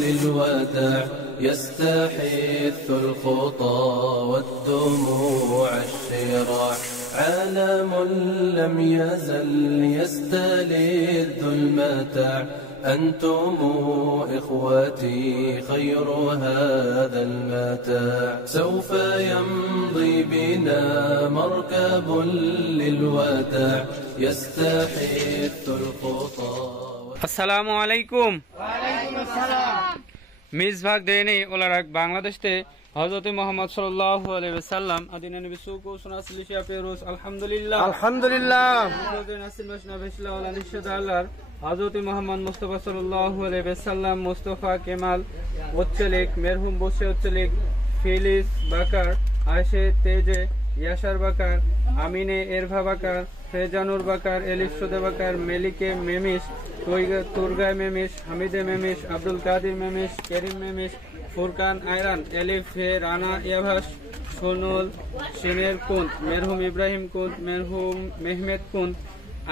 للوداع يستحث الخطى والدموع الشراع عالم لم يزل يستلذ المتاع أنتم إخوتي خير هذا المتاع سوف يمضي بنا مركب للوداع يستحث الخطى. আসসালামু আলাইকুম। ওয়ালাইকুম আসসালাম। মিসবাক দেনি ওলারাক বাংলাদেশে হযরত মুহাম্মদ সাল্লাল্লাহু আলাইহি ওয়াসাল্লাম আদিনা নবী সুকু সুনাসলিশিয়া পেরোস আলহামদুলিল্লাহ আলহামদুলিল্লাহ রোজে নাসিল মাসনা বেশলা ওলা নিশাদ আল্লাহর হযরত মুহাম্মদ মুস্তাফা সাল্লাল্লাহু আলাইহি ওয়াসাল্লাম মুস্তাফা কেমাল ওচ্চলেক মেরহুম বসে ওচ্চলেক ফিলিস বাকার আয়েশে তেজে ইয়াশার বাকার আমিনে এরভা বাকার ফেজানুর বাকার এলিফ সুদে বাকার মেলিকে মেমিস তুরগায় মেমিস হামিদে মেমিস আব্দুল কাদির মেমিস কেরিম মেমিস ফুরকান আয়রান এলিফ হে রানা ইয়াভাস সুনুল সিনের কুন্ত মেরহুম ইব্রাহিম কুন্ত মেরহুম মেহমেদ কুন্ত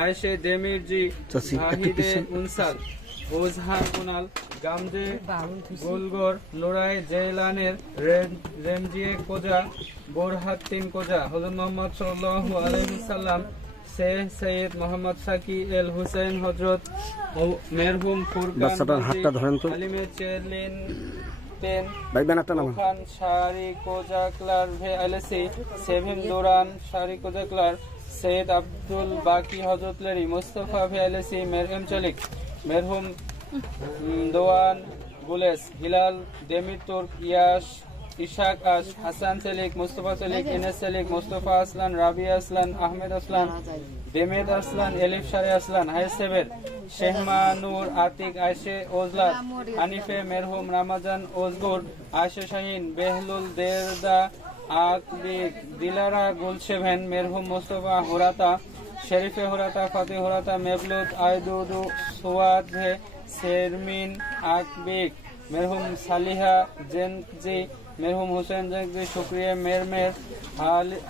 আয়েশে দেমিরজি জাহিদে উনসাল ওজহার কুনাল গামজে গোলগর লোড়াই জেলানের রেমজিয়ে কোজা বোরহাত্তিন কোজা হযরত মুহাম্মদ সাল্লাল্লাহু আলাইহি ওয়াসাল্লাম সৈয়দ মোহাম্মদ সাকি এল হুসেন হযরত মেরহুম ফুরকান আলিমে চেরলিন পেন খান শারি কোজাকলার ভে আলেসি সেভিম দোরান শারি কোজাকলার সৈয়দ আব্দুল বাকি হযরত লেরি মুস্তাফা ভে আলেসি মেরহুম চলিক মেরহুম Dogan Gules Hilal Demirturk ইয়াস ইশাক আশ Hasan Celik Mustafa Celik Enes Celik Mustafa Aslan Rabia Aslan Ahmet Aslan বেমেদ আসলান এলিফ শারে আসলান হাইসেবের Seyma Nur Atik Ayse Ozler Hanife মেরহুম Ramazan Ozgur Ayse Sahin Behlul Derda Akbik Dilara Gulseven মেরহুম Mustafa Hurata Serife Hurata ফাতে Hurata Mevlut আয়দুদু Suat ভে Sermin Akbik মেরহুম Saliha জেনজি মেরহুম Hussain Gen Z শুক্রিয়া মেরমের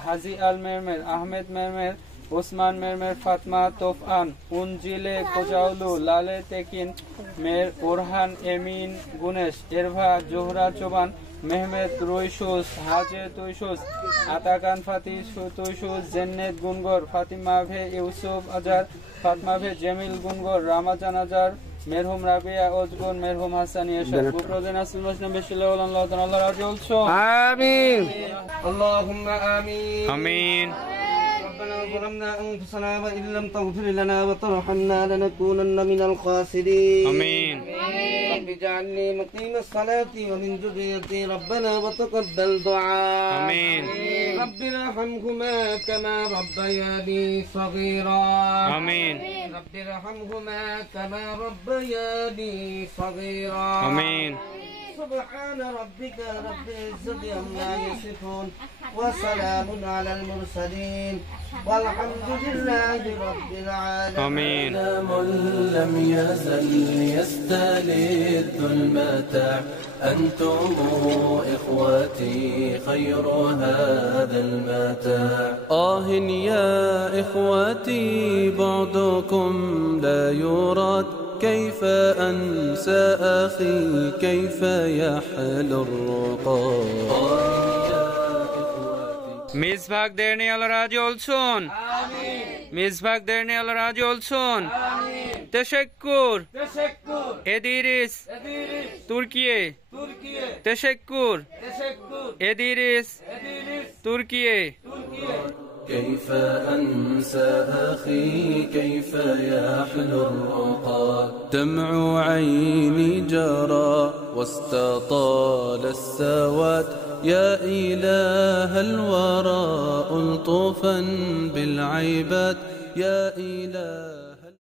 হাজি আল মেরমের আহমেদ মেরমের ওসমান মেরমের ফাতমা তোফান উনজিলে কোজাউলু Lale Tekin মের Orhan Emin Gunes Erva Zehra Coban Mehmet রুইসুস হাজে Tuysuz Atakan Fatih Tuysuz Cennet Gungor Fatima ভে ইউসুফ আজার ফাতমা ভে জেমিল গুনগর রামাজান আজার মেরহুম রাবিয়া ওজগুন মেরহুম হাসান ইয়াশার বুকরোজেন আসল মাসনা বেশিলা আল্লাহ তাআলা রাজি হলছো আমিন আল্লাহুম্মা আমিন আমিন ربنا ظلمنا أنفسنا وإن لم تغفر لنا وترحمنا لنكونن من الخاسرين آمين رب اجعلني مقيم الصلاة ومن ذريتي ربنا وتقبل دعاء آمين رب ارحمهما كما ربياني صغيرا آمين رب ارحمهما كما ربياني صغيرا آمين سبحان ربك رب العزة عما يصفون وسلام على المرسلين والحمد لله رب العالمين. لم يزل يستلذ المتاع أنتم إخوتي خير هذا المتاع يا إخوتي بعدكم لا يراد كيف أنسى أخي كيف يحلو الرقاد মিসবাক দেরনি আল্লাহ রাজি olsun আমিন মিসবাক দেরনি আল্লাহ রাজি olsun আমিন teşekkür ederiz Türkiye teşekkür ederiz Türkiye كيف أنسى أخي كيف يحلو الرقاد دمع عيني جرى واستطال السواد يا إله الورى ألطفا بالعباد يا إله